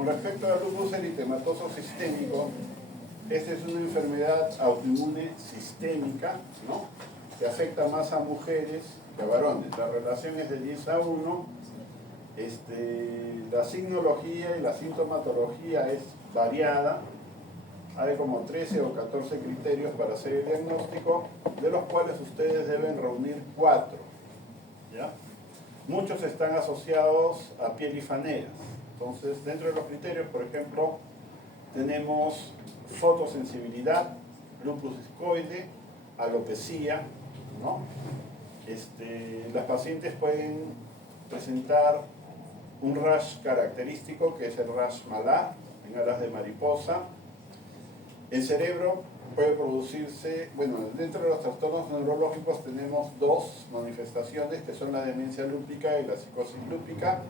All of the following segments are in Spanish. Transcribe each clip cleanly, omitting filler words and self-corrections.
Con respecto al lupus eritematoso sistémico, esta es una enfermedad autoinmune sistémica, ¿no?, que afecta más a mujeres que a varones. La relación es de 10:1. La signología y la sintomatología es variada. Hay como 13 o 14 criterios para hacer el diagnóstico, de los cuales ustedes deben reunir 4. ¿Ya? Muchos están asociados a piel y fanegas. Entonces, dentro de los criterios, por ejemplo, tenemos fotosensibilidad, lupus discoide, alopecia, ¿no? Las pacientes pueden presentar un rash característico, que es el rash malar, en alas de mariposa. El cerebro puede producirse, bueno, dentro de los trastornos neurológicos tenemos 2 manifestaciones, que son la demencia lúpica y la psicosis lúpica.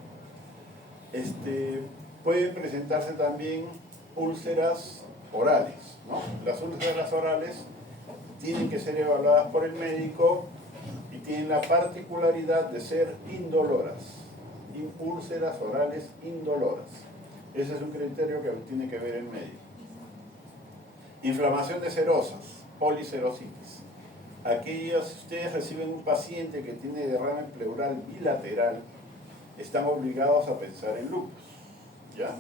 Pueden presentarse también úlceras orales, ¿no? Las úlceras orales tienen que ser evaluadas por el médico y tienen la particularidad de ser indoloras. Úlceras orales indoloras. Ese es un criterio que tiene que ver el médico. Inflamación de serosas, poliserositis. Aquellos, si ustedes reciben un paciente que tiene derrame pleural bilateral, están obligados a pensar en lupus, ¿ya?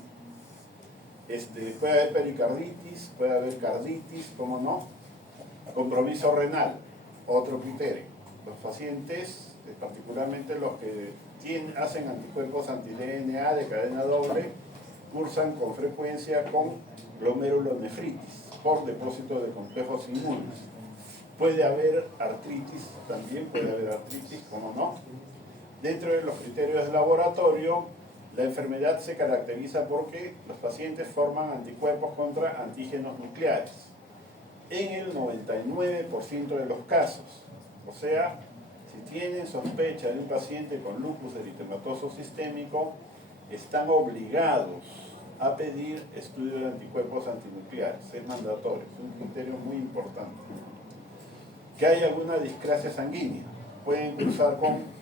Puede haber pericarditis, puede haber carditis, ¿cómo no? Compromiso renal, otro criterio. Los pacientes, particularmente los que hacen anticuerpos anti-DNA de cadena doble, cursan con frecuencia con glomerulonefritis por depósito de complejos inmunes. Puede haber artritis, también puede haber artritis, ¿cómo no? Dentro de los criterios de laboratorio, la enfermedad se caracteriza porque los pacientes forman anticuerpos contra antígenos nucleares en el 99% de los casos. O sea, si tienen sospecha de un paciente con lupus eritematoso sistémico, están obligados a pedir estudio de anticuerpos antinucleares. Es mandatorio, es un criterio muy importante. Que hay alguna discrasia sanguínea, pueden cruzar con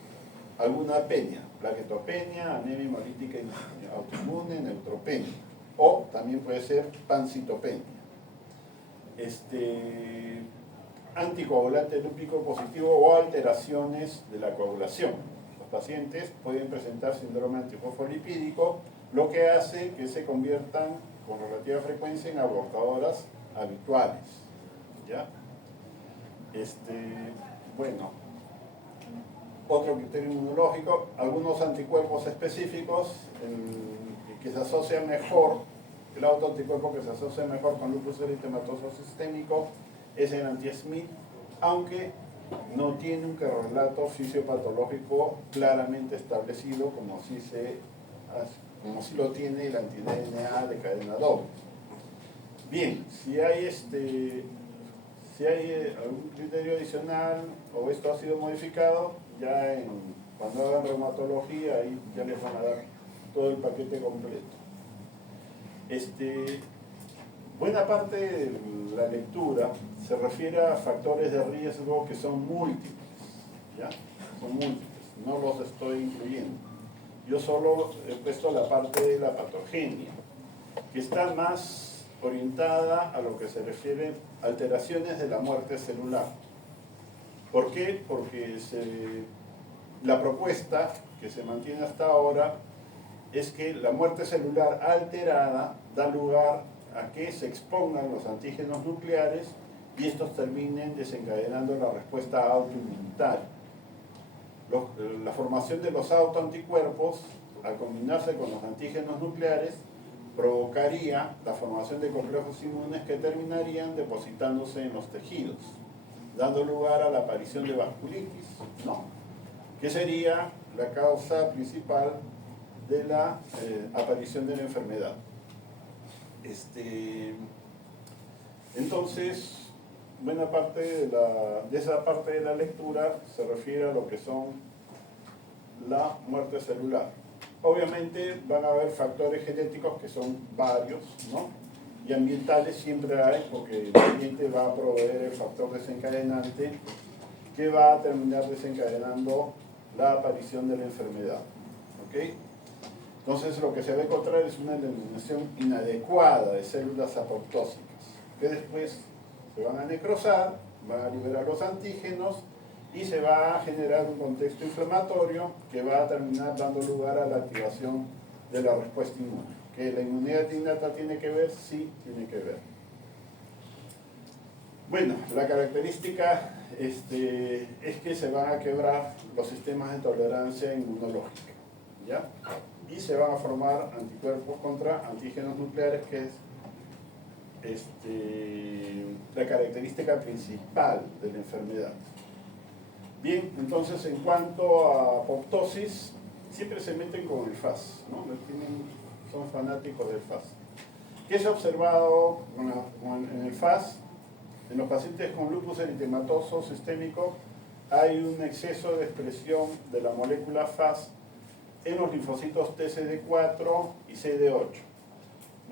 alguna apenia, plaquetopenia, anemia hemolítica autoinmune, neutropenia, o también puede ser pancitopenia. Anticoagulante lúpico positivo o alteraciones de la coagulación. Los pacientes pueden presentar síndrome antifosfolipídico, lo que hace que se conviertan con relativa frecuencia en abortadoras habituales, ¿ya? Bueno, otro criterio inmunológico, algunos anticuerpos específicos que se asocian mejor, el autoanticuerpo que se asocia mejor con lupus eritematoso sistémico es el anti-SMID, aunque no tiene un correlato fisiopatológico claramente establecido como si lo tiene el anti-DNA de cadena doble. Bien, si hay algún criterio adicional o esto ha sido modificado, ya cuando hagan reumatología, ahí ya les van a dar todo el paquete completo. Buena parte de la lectura se refiere a factores de riesgo que son múltiples, ¿ya? Son múltiples, no los estoy incluyendo. Yo solo he puesto la parte de la patogenia, que está más orientada a lo que se refiere a alteraciones de la muerte celular. ¿Por qué? Porque la propuesta que se mantiene hasta ahora es que la muerte celular alterada da lugar a que se expongan los antígenos nucleares y estos terminen desencadenando la respuesta autoinmunitaria. La formación de los autoanticuerpos, al combinarse con los antígenos nucleares, provocaría la formación de complejos inmunes que terminarían depositándose en los tejidos, dando lugar a la aparición de vasculitis, ¿no?, que sería la causa principal de la aparición de la enfermedad. Entonces, buena parte de esa parte de la lectura se refiere a lo que son la muerte celular. Obviamente van a haber factores genéticos que son varios, ¿no?, y ambientales siempre hay, porque el ambiente va a proveer el factor desencadenante que va a terminar desencadenando la aparición de la enfermedad. ¿Ok? Entonces lo que se va a encontrar es una eliminación inadecuada de células apoptósicas, que después se van a necrosar, van a liberar los antígenos y se va a generar un contexto inflamatorio que va a terminar dando lugar a la activación de la respuesta inmune. ¿Que la inmunidad innata tiene que ver? Sí, tiene que ver. Bueno, la característica es que se van a quebrar los sistemas de tolerancia inmunológica, ¿ya? Y se van a formar anticuerpos contra antígenos nucleares, que es la característica principal de la enfermedad. Bien, entonces en cuanto a apoptosis, siempre se meten con el FAS, ¿no? Son fanáticos del FAS. ¿Qué se ha observado en el FAS? En los pacientes con lupus eritematoso sistémico hay un exceso de expresión de la molécula FAS en los linfocitos TCD4 y CD8.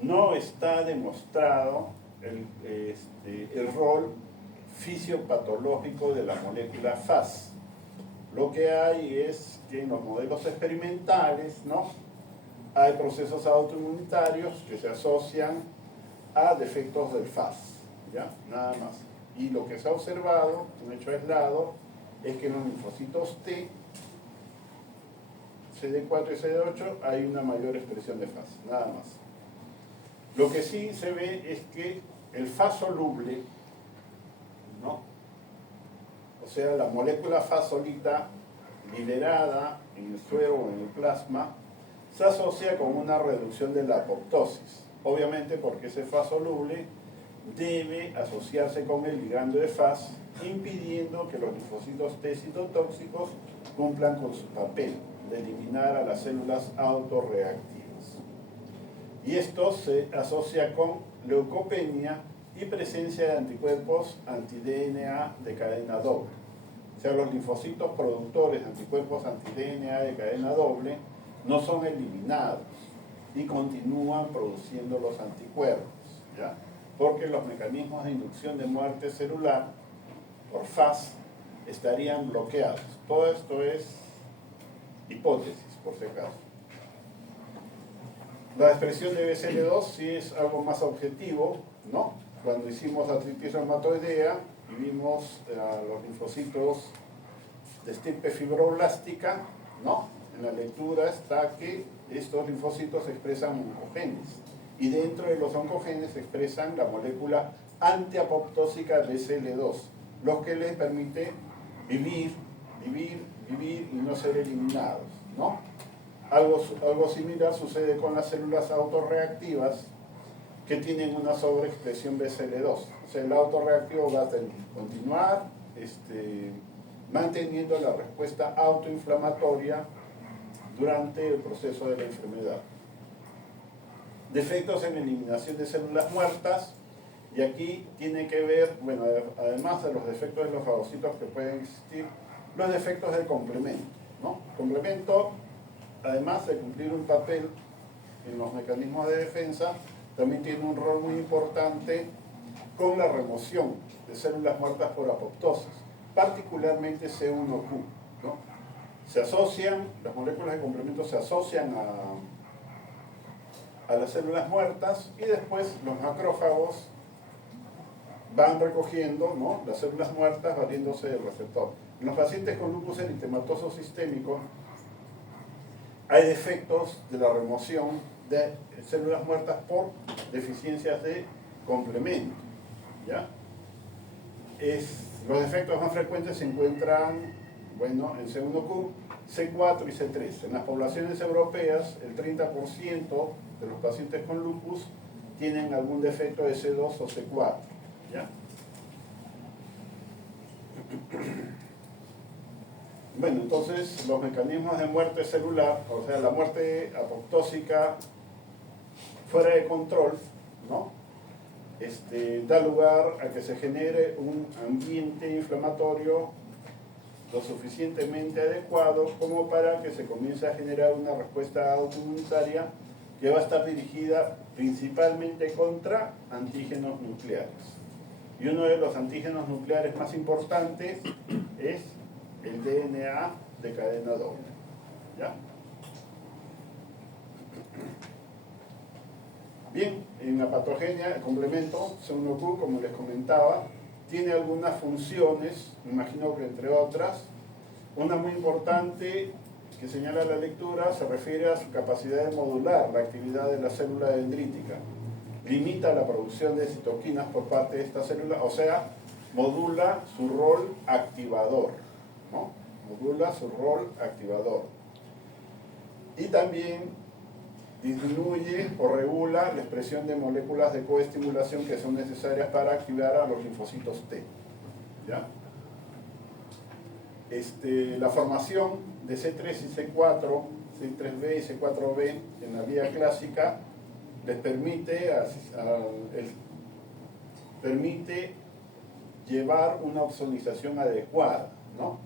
No está demostrado el rol fisiopatológico de la molécula FAS. Lo que hay es que en los modelos experimentales, ¿no?, hay procesos autoinmunitarios que se asocian a defectos del FAS, ¿ya? Nada más. Y lo que se ha observado, un hecho aislado, es que en los linfocitos T, CD4 y CD8 hay una mayor expresión de FAS, nada más. Lo que sí se ve es que el FAS soluble, ¿no?, o sea, la molécula FAS solita liberada en el suero o en el plasma, se asocia con una reducción de la apoptosis. Obviamente porque ese FAS soluble debe asociarse con el ligando de FAS, impidiendo que los linfocitos T citotóxicos cumplan con su papel de eliminar a las células autorreactivas. Y esto se asocia con leucopenia y presencia de anticuerpos anti-DNA de cadena doble. O sea, los linfocitos productores de anticuerpos anti-DNA de cadena doble no son eliminados y continúan produciendo los anticuerpos, ¿ya? Porque los mecanismos de inducción de muerte celular por FAS estarían bloqueados. Todo esto es hipótesis, por si acaso. La expresión de BCL2 sí es algo más objetivo, ¿no? Cuando hicimos artritis reumatoidea y vimos a los linfocitos de estirpe fibroblástica, ¿no? En la lectura está que estos linfocitos expresan oncogenes y dentro de los oncogenes expresan la molécula antiapoptósica BCL2, lo que les permite vivir y no ser eliminados, ¿no? Algo similar sucede con las células autorreactivas que tienen una sobreexpresión BCL2. O sea, el autorreactivo va a continuar manteniendo la respuesta autoinflamatoria durante el proceso de la enfermedad. Defectos en eliminación de células muertas, y aquí tiene que ver, bueno, además de los defectos de los fagocitos que pueden existir, los defectos del complemento, ¿no? El complemento, además de cumplir un papel en los mecanismos de defensa, también tiene un rol muy importante con la remoción de células muertas por apoptosis, particularmente C1q, ¿no? Se asocian, las moléculas de complemento se asocian a las células muertas y después los macrófagos van recogiendo, ¿no?, las células muertas valiéndose del receptor. En los pacientes con lupus eritematoso sistémico hay defectos de la remoción de células muertas por deficiencias de complemento, ¿ya? Los defectos más frecuentes se encuentran, bueno, en C1q, C4 y C3. En las poblaciones europeas, el 30% de los pacientes con lupus tienen algún defecto de C2 o C4, ¿ya? Bueno, entonces los mecanismos de muerte celular, o sea, la muerte apoptósica fuera de control, ¿no?, da lugar a que se genere un ambiente inflamatorio lo suficientemente adecuado como para que se comience a generar una respuesta autoinmunitaria que va a estar dirigida principalmente contra antígenos nucleares. Y uno de los antígenos nucleares más importantes es el DNA de cadena doble, ¿ya? Bien, en la patogenia, el complemento C1Q, como les comentaba, tiene algunas funciones, me imagino que entre otras. Una muy importante que señala la lectura se refiere a su capacidad de modular la actividad de la célula dendrítica. Limita la producción de citoquinas por parte de esta célula, o sea, modula su rol activador, ¿no? Modula su rol activador. Y también disminuye o regula la expresión de moléculas de coestimulación que son necesarias para activar a los linfocitos T. ¿Ya? La formación de C3 y C4, C3b y C4b en la vía clásica les permite llevar una opsonización adecuada, ¿no?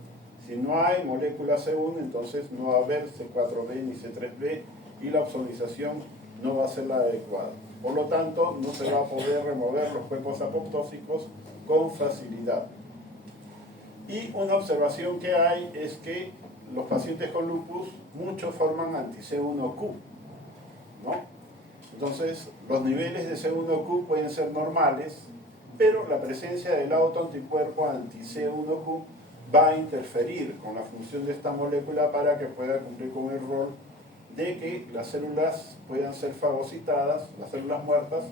Si no hay molécula C1, entonces no va a haber C4b ni C3b y la opsonización no va a ser la adecuada. Por lo tanto, no se va a poder remover los cuerpos apoptósicos con facilidad. Y una observación que hay es que los pacientes con lupus, muchos forman anti-C1Q, ¿no? Entonces, los niveles de C1Q pueden ser normales, pero la presencia del autoanticuerpo anti-C1Q va a interferir con la función de esta molécula para que pueda cumplir con el rol de que las células puedan ser fagocitadas, las células muertas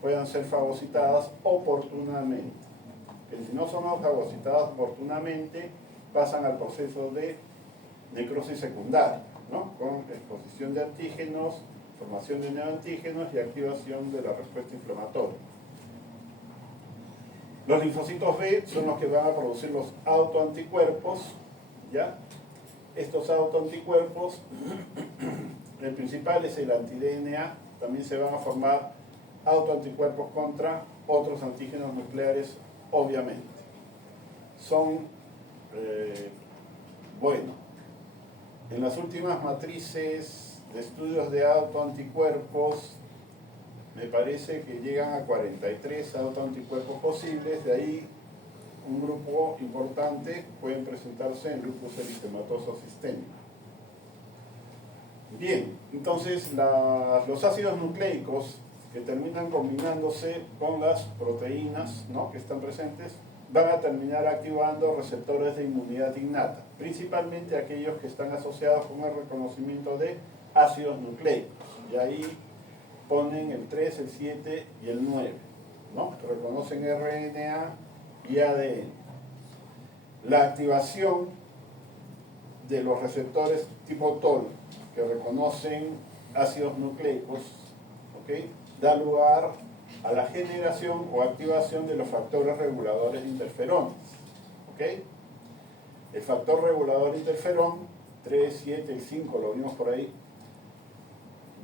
puedan ser fagocitadas oportunamente. Que si no son fagocitadas oportunamente, pasan al proceso de necrosis secundaria, ¿no? Con exposición de antígenos, formación de neoantígenos y activación de la respuesta inflamatoria. Los linfocitos B son los que van a producir los autoanticuerpos, ¿ya? Estos autoanticuerpos, el principal es el anti-DNA, también se van a formar autoanticuerpos contra otros antígenos nucleares, obviamente. Son, bueno, en las últimas matrices de estudios de autoanticuerpos, me parece que llegan a 43 autoanticuerpos posibles, de ahí un grupo importante pueden presentarse en lupus eritematoso sistémico. Bien, entonces los ácidos nucleicos que terminan combinándose con las proteínas, ¿no?, que están presentes, van a terminar activando receptores de inmunidad innata, principalmente aquellos que están asociados con el reconocimiento de ácidos nucleicos. Y ahí ponen el 3, el 7 y el 9, ¿no?, que reconocen RNA y ADN. La activación de los receptores tipo TOL que reconocen ácidos nucleicos, ¿okay?, da lugar a la generación o activación de los factores reguladores de interferones. ¿Okay? El factor regulador de interferón, 3, 7 y 5, lo vimos por ahí,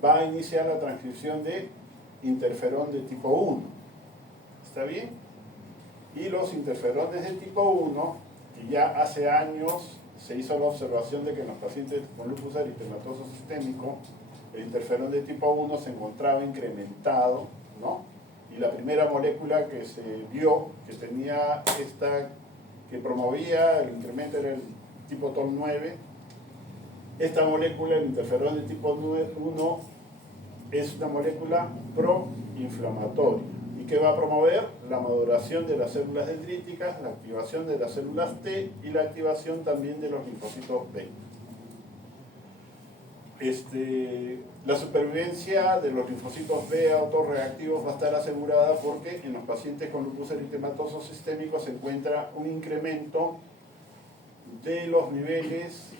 va a iniciar la transcripción de interferón de tipo 1. ¿Está bien? Y los interferones de tipo 1, que ya hace años se hizo la observación de que en los pacientes con lupus eritematoso sistémico, el interferón de tipo 1 se encontraba incrementado, ¿no? Y la primera molécula que se vio que tenía que promovía el incremento era el tipo TOL9. Esta molécula, el interferón de tipo 1, es una molécula proinflamatoria. ¿Y qué va a promover? La maduración de las células dendríticas, la activación de las células T y la activación también de los linfocitos B. La supervivencia de los linfocitos B autorreactivos va a estar asegurada porque en los pacientes con lupus eritematoso sistémico se encuentra un incremento de los niveles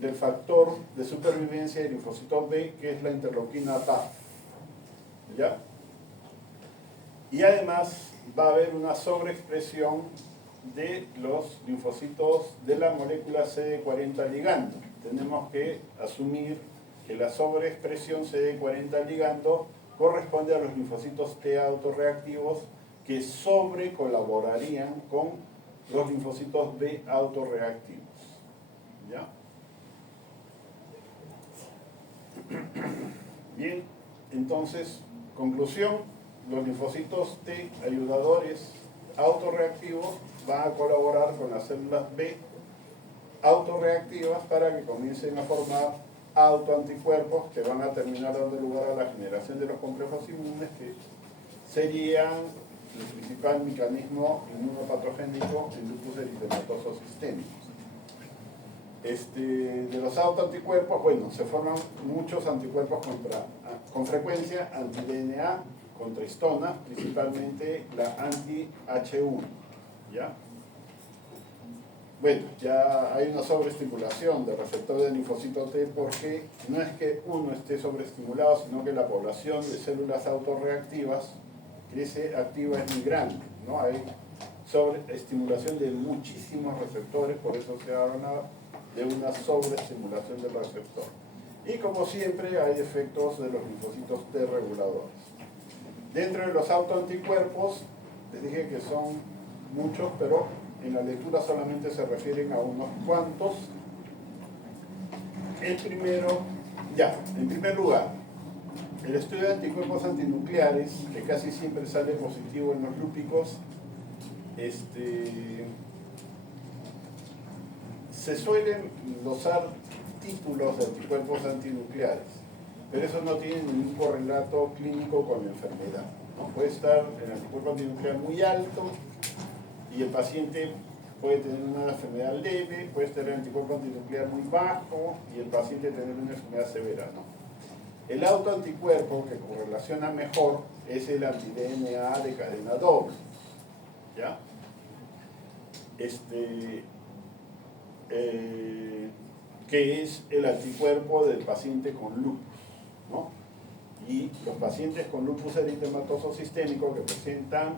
del factor de supervivencia de linfocitos B, que es la interleuquina TAF. ¿Ya? Y además va a haber una sobreexpresión de los linfocitos de la molécula CD40 ligando. Tenemos que asumir que la sobreexpresión CD40 ligando corresponde a los linfocitos T autorreactivos que sobrecolaborarían con los linfocitos B autorreactivos. ¿Ya? Bien, entonces, conclusión, los linfocitos T ayudadores autorreactivos van a colaborar con las células B autorreactivas para que comiencen a formar autoanticuerpos que van a terminar dando lugar a la generación de los complejos inmunes, que serían el principal mecanismo inmunopatogénico en lupus eritematoso sistémico. De los autoanticuerpos, bueno, se forman muchos anticuerpos con frecuencia anti-DNA contra histona, principalmente la anti-H1, ¿ya? Bueno, ya hay una sobreestimulación del receptor de linfocito T, porque no es que uno esté sobreestimulado, sino que la población de células autorreactivas que se activa es muy grande, ¿no? Hay sobreestimulación de muchísimos receptores, por eso se habla de una sobreestimulación del receptor. Y como siempre hay efectos de los linfocitos T reguladores. Dentro de los autoanticuerpos, les dije que son muchos, pero en la lectura solamente se refieren a unos cuantos. En primer lugar, el estudio de anticuerpos antinucleares, que casi siempre sale positivo en los lúpicos, se suelen dosar títulos de anticuerpos antinucleares, pero eso no tiene ningún correlato clínico con la enfermedad, ¿no? Puede estar el anticuerpo antinuclear muy alto y el paciente puede tener una enfermedad leve, puede estar el anticuerpo antinuclear muy bajo y el paciente tener una enfermedad severa, ¿no? El autoanticuerpo que correlaciona mejor es el anti-DNA de cadena doble, ¿ya? Que es el anticuerpo del paciente con lupus, ¿no? Y los pacientes con lupus eritematoso sistémico que presentan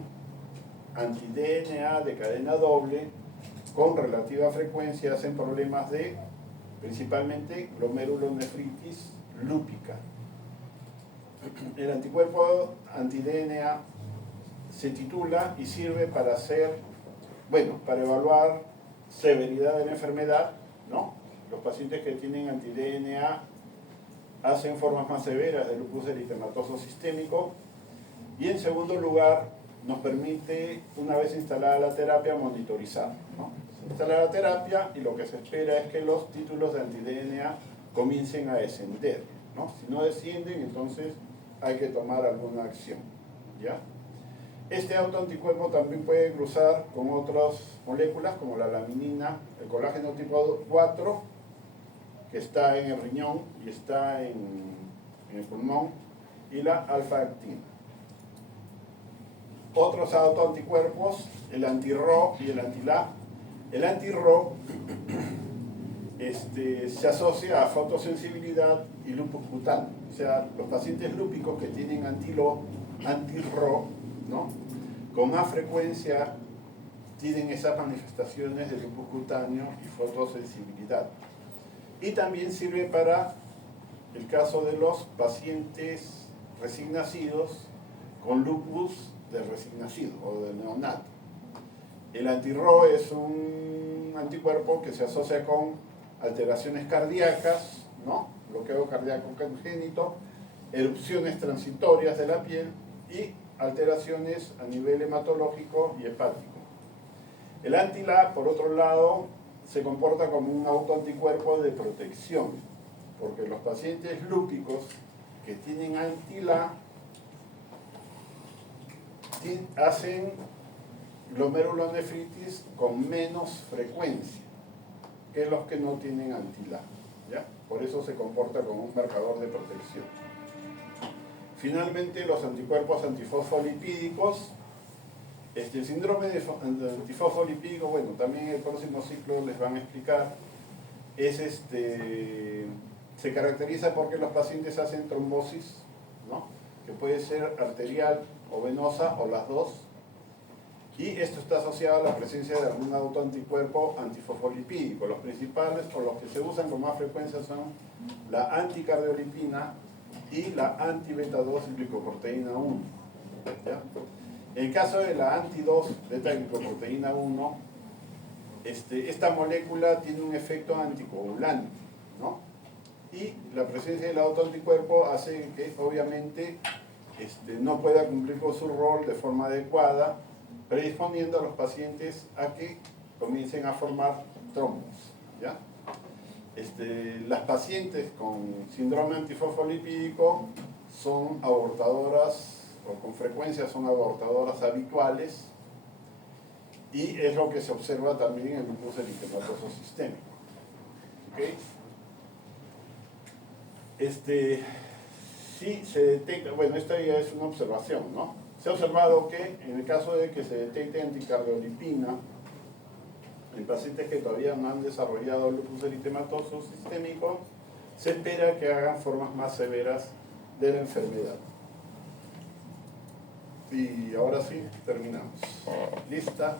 anti-DNA de cadena doble con relativa frecuencia hacen problemas de principalmente glomerulonefritis lúpica. El anticuerpo anti-DNA se titula y sirve para para evaluar severidad de la enfermedad, ¿no? Los pacientes que tienen anti-DNA hacen formas más severas de lupus eritematoso sistémico. Y en segundo lugar, nos permite, una vez instalada la terapia, monitorizar, ¿no? Se instala la terapia y lo que se espera es que los títulos de anti-DNA comiencen a descender, ¿no? Si no descienden, entonces hay que tomar alguna acción, ¿ya? Este autoanticuerpo también puede cruzar con otras moléculas como la laminina, el colágeno tipo 4, que está en el riñón y está en el pulmón, y la alfa-actina. Otros autoanticuerpos, el anti-Ro y el anti-La. El anti-Ro se asocia a fotosensibilidad y lupus cutáneo. O sea, los pacientes lúpicos que tienen anti-Ro, ¿no? Con más frecuencia tienen esas manifestaciones de lupus cutáneo y fotosensibilidad. Y también sirve para el caso de los pacientes recién nacidos con lupus de recién nacido o de neonato. El anti-Ro es un anticuerpo que se asocia con alteraciones cardíacas, ¿no? Bloqueo cardíaco congénito, erupciones transitorias de la piel y alteraciones a nivel hematológico y hepático. El anti-La, por otro lado, se comporta como un autoanticuerpo de protección, porque los pacientes lúpicos que tienen anti-La hacen glomerulonefritis con menos frecuencia que los que no tienen anti-La, ¿ya? Por eso se comporta como un marcador de protección. Finalmente, los anticuerpos antifosfolipídicos. El síndrome de antifosfolipídico, bueno, también en el próximo ciclo les van a explicar, se caracteriza porque los pacientes hacen trombosis, ¿no? Que puede ser arterial o venosa o las dos, y esto está asociado a la presencia de algún autoanticuerpo antifosfolipídico. Los principales o los que se usan con más frecuencia son la anticardiolipina y la anti-beta-2 glicoproteína 1, ¿ya? En el caso de la anti-2 beta-glicoproteína 1, esta molécula tiene un efecto anticoagulante, ¿no? Y la presencia del autoanticuerpo hace que obviamente no pueda cumplir con su rol de forma adecuada, predisponiendo a los pacientes a que comiencen a formar trombos, ¿ya? Las pacientes con síndrome antifosfolipídico son abortadoras, o con frecuencia son abortadoras habituales, y es lo que se observa también en el lupus eritematoso sistémico. ¿Okay? Sí se detecta, bueno, esta ya es una observación, ¿no? Se ha observado que en el caso de que se detecte anticardiolipina en pacientes que todavía no han desarrollado lupus eritematoso sistémico, se espera que hagan formas más severas de la enfermedad. Y ahora sí, terminamos. ¿Lista?